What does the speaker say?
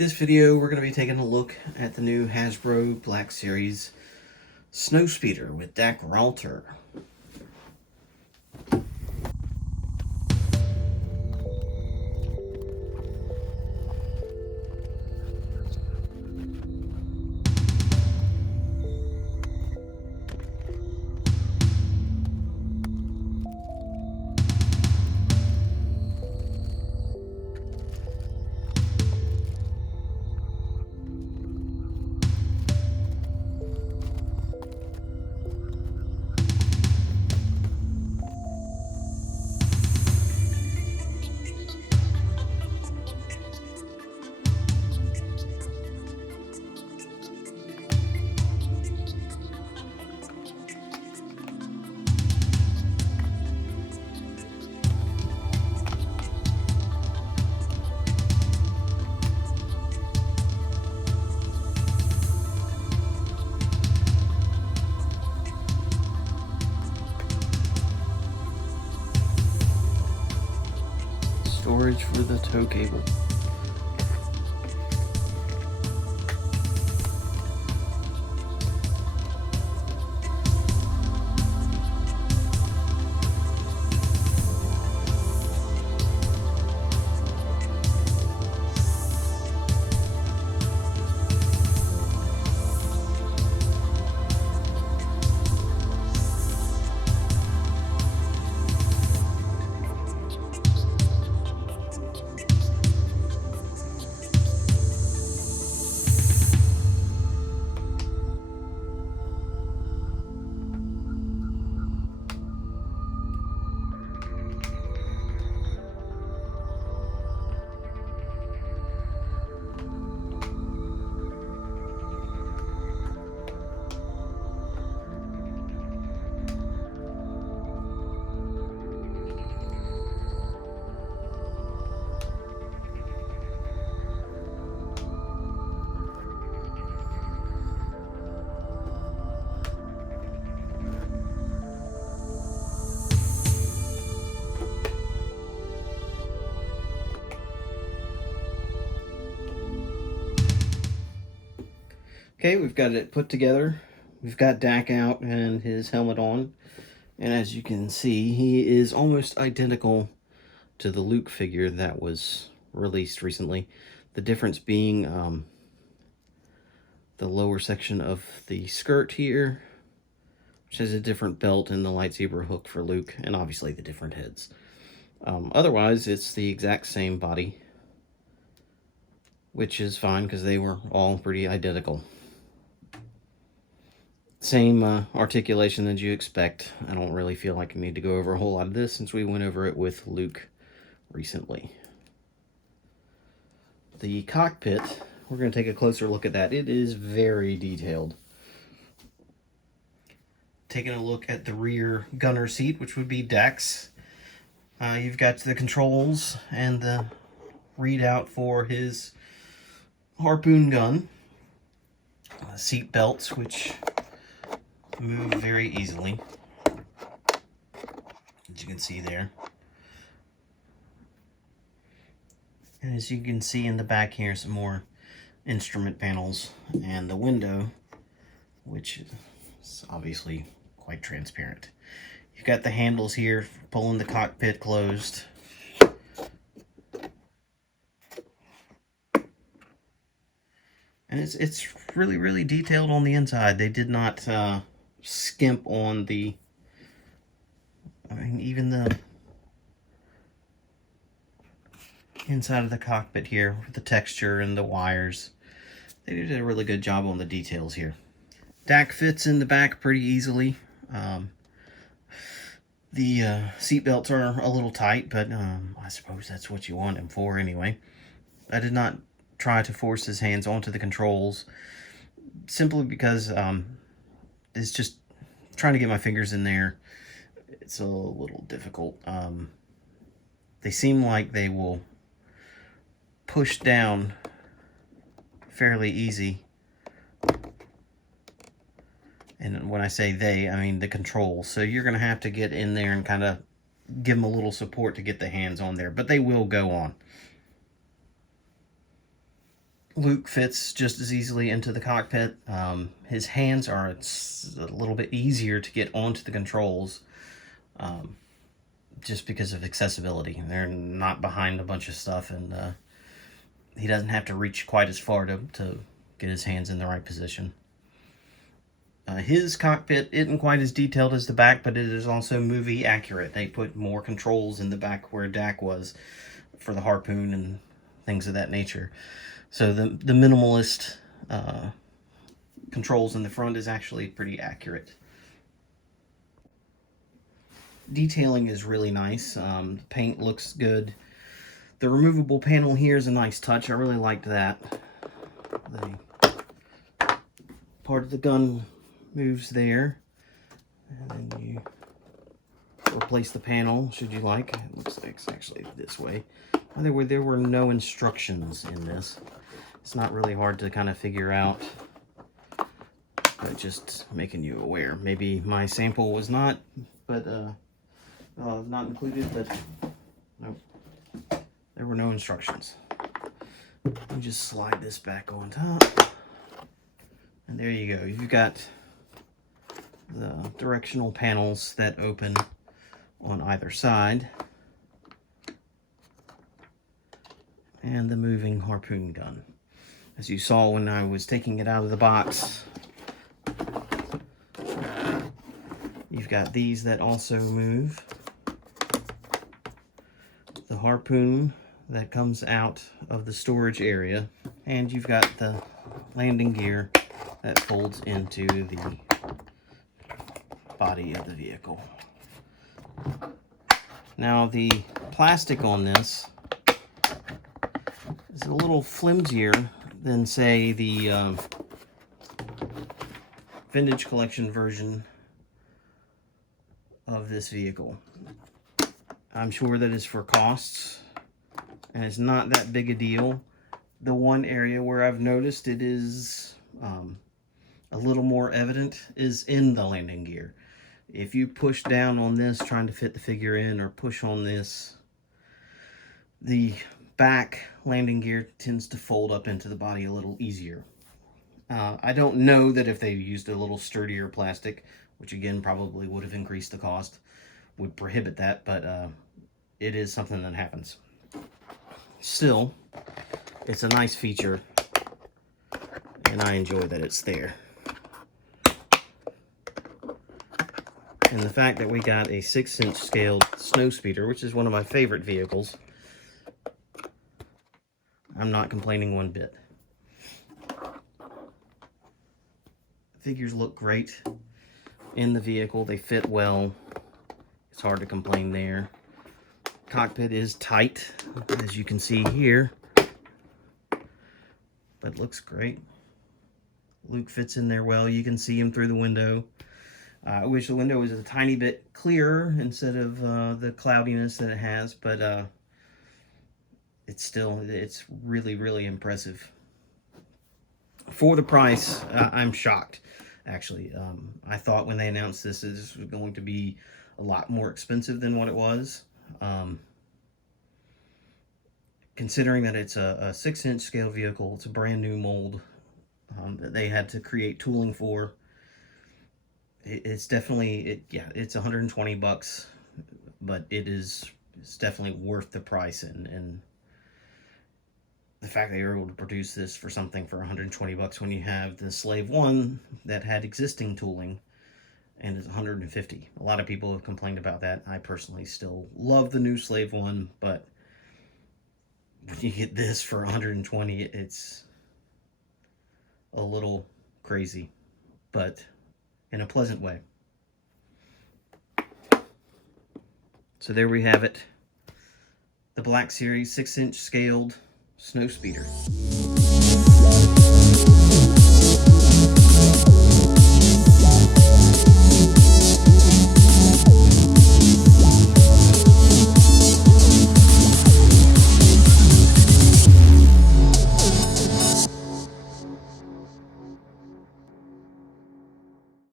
This video, we're going to be taking a look at the new Hasbro Black Series Snowspeeder with Dak Ralter. Storage for the tow cable. Okay, we've got it put together. We've got Dak out and his helmet on. And as you can see, he is almost identical to the Luke figure that was released recently. The difference being the lower section of the skirt here, which has a different belt and the lightsaber hook for Luke, and obviously the different heads. Otherwise, it's the exact same body, which is fine because they were all pretty identical. Same articulation that you expect. I don't really feel like I need to go over a whole lot of this since we went over it with Luke recently. The cockpit, we're going to take a closer look at that. It is very detailed. Taking a look at the rear gunner seat, which would be Dak's. You've got the controls and the readout for his harpoon gun. Seat belts, which move very easily, as you can see there. And as you can see in the back here, some more instrument panels and the window, which is obviously quite transparent. You've got the handles here for pulling the cockpit closed. And it's really, really detailed on the inside. They did not skimp on the, even the inside of the cockpit here with the texture and the wires. They did a really good job on the details here. Dak fits in the back pretty easily. The seat belts are a little tight, but I suppose that's what you want him for anyway. I did not try to force his hands onto the controls, simply because it's just trying to get my fingers in there. It's a little difficult. They seem like they will push down fairly easy. And when I say they, I mean the controls. So you're going to have to get in there and kind of give them a little support to get the hands on there. But they will go on. Luke fits just as easily into the cockpit. His hands are a little bit easier to get onto the controls, just because of accessibility. They're not behind a bunch of stuff, and he doesn't have to reach quite as far to get his hands in the right position. His cockpit isn't quite as detailed as the back, but it is also movie accurate. They put more controls in the back where Dak was for the harpoon and things of that nature. So the minimalist controls in the front is actually pretty accurate. Detailing is really nice. The paint looks good. The removable panel here is a nice touch. I really liked that. The part of the gun moves there, and then you replace the panel should you like. It looks like it's actually this way. There were no instructions in this. It's not really hard to kind of figure out, but just making you aware. Maybe my sample was not, but not included, but nope. There were no instructions. You just slide this back on top, and there you go. You've got the directional panels that open on either side, and the moving harpoon gun. As you saw when I was taking it out of the box, you've got these that also move. The harpoon that comes out of the storage area, and you've got the landing gear that folds into the body of the vehicle. Now the plastic on this is a little flimsier than, say, the vintage collection version of this vehicle. I'm sure that is for costs, and it's not that big a deal. The one area where I've noticed it is a little more evident is in the landing gear. If you push down on this trying to fit the figure in, or push on this, the back landing gear tends to fold up into the body a little easier. I don't know that if they used a little sturdier plastic, which again probably would have increased the cost, would prohibit that, but it is something that happens. Still, it's a nice feature, and I enjoy that it's there. And the fact that we got a 6-inch scaled Snowspeeder, which is one of my favorite vehicles, I'm not complaining one bit. Figures look great in the vehicle. They fit well. It's hard to complain there. Cockpit is tight, as you can see here, but looks great. Luke fits in there well. You can see him through the window. I wish the window was a tiny bit clearer instead of the cloudiness that it has, but it's really, really impressive. For the price, I'm shocked, actually. I thought when they announced this was going to be a lot more expensive than what it was. Considering that it's a 6-inch scale vehicle, it's a brand new mold that they had to create tooling for. It's definitely, it's 120 bucks, but it's definitely worth the price, and the fact that you're able to produce this for something for 120 bucks when you have the Slave 1 that had existing tooling and is 150. A lot of people have complained about that. I personally still love the new Slave 1, but when you get this for 120, it's a little crazy, but in a pleasant way. So there we have it. The Black Series 6-inch scaled Snowspeeder.